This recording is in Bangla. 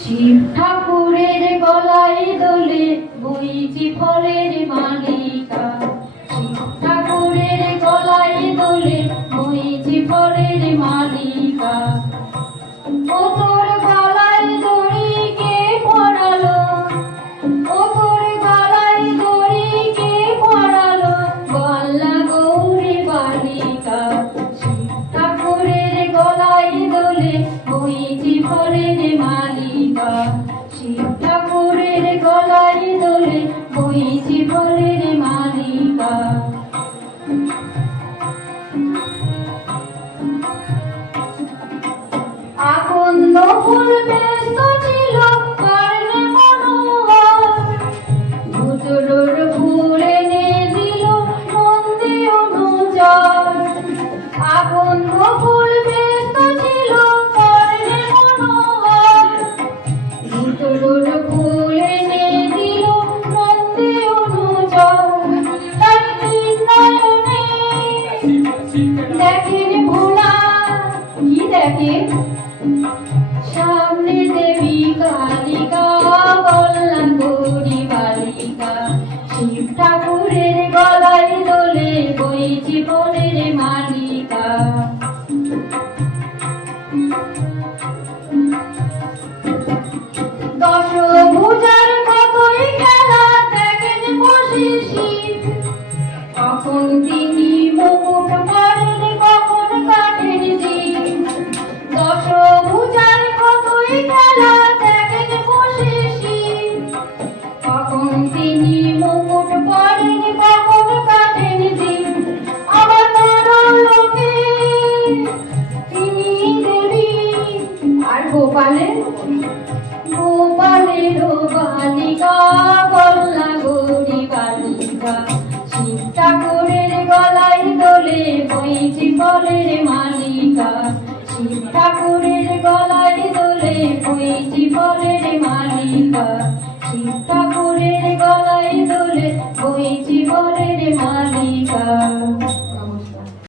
শিব ঠাকুরের গলায় দোলে বইছি ফলের মালিকা। শিব ঠাকুরের গলায় দোলে বইছি ফলের মালিকা। ফুল ব্যস্ত ছিল কর্ণে মনোহর ভুতুরুর ফুল এনে দিল নন্দী অনুচর আকন্দ ফুল ব্যস্ত ছিল কর্ণে মনোহর ভুতুরুর ফুল কি সামনে দেবী কালিকা বললাম গৌরী বালিকা। শিব ঠাকুরের গলায় দোলে বই জীবনের গোপালের গোপালের বালিকা বল্লা গৌরী বালিকা। শিব ঠাকুরের গলায় দোলে বইছি ফলের মালিকা। শিব ঠাকুরের গলায় দোলে বইছি ফলের মালিকা। শিব ঠাকুরের গলায় দোলে বইছি